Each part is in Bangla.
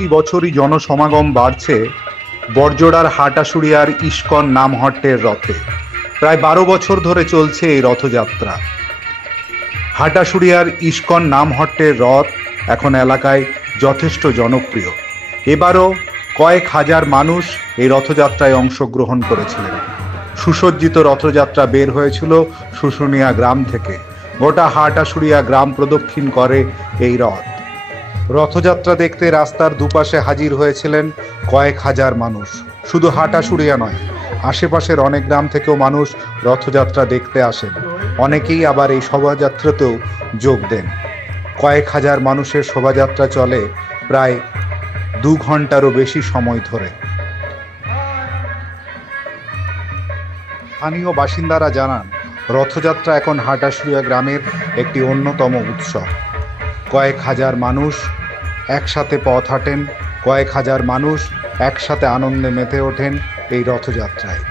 প্রতি বছরই জনসমাগম বাড়ছে বড়জোড়ার হাটাশুড়িয়ার ইস্কন নামহট্টের রথে। প্রায় 12 বছর ধরে চলছে এই রথযাত্রা। হাটাশুড়িয়ার ইস্কন নামহট্টের রথ এখন এলাকায় যথেষ্ট জনপ্রিয়। এবারও কয়েক হাজার মানুষ এই রথযাত্রায় অংশগ্রহণ করেছিলেন। সুসজ্জিত রথযাত্রা বের হয়েছিল শুশুনিয়া গ্রাম থেকে। গোটা হাটাশুড়িয়া গ্রাম প্রদক্ষিণ করে এই রথ। রথযাত্রা দেখতে রাস্তার দুপাশে হাজির হয়েছিলেন কয়েক হাজার মানুষ। শুধু হাটাশুড়িয়া নয়, আশেপাশের অনেক গ্রাম থেকেও মানুষ রথযাত্রা দেখতে আসেন। অনেকেই আবার এই শোভাযাত্রাতেও যোগ দেন। কয়েক হাজার মানুষের শোভাযাত্রা চলে প্রায় 2 ঘন্টারও বেশি সময় ধরে। স্থানীয় বাসিন্দারা জানান, রথযাত্রা এখন হাটাশুড়িয়া গ্রামের একটি অন্যতম উৎসব। কয়েক হাজার মানুষ একসাথে পথ হাঁটেন, কয়েক হাজার মানুষ একসাথে আনন্দে মেতে ওঠেন এই রথযাত্রায়।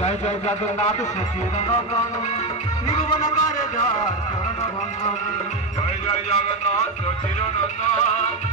জয় জয় জগন্নাথ সচির নগর নির্মল করে যার চরণ বন্ধন। জয় জয় জগন্নাথ সচির নগর।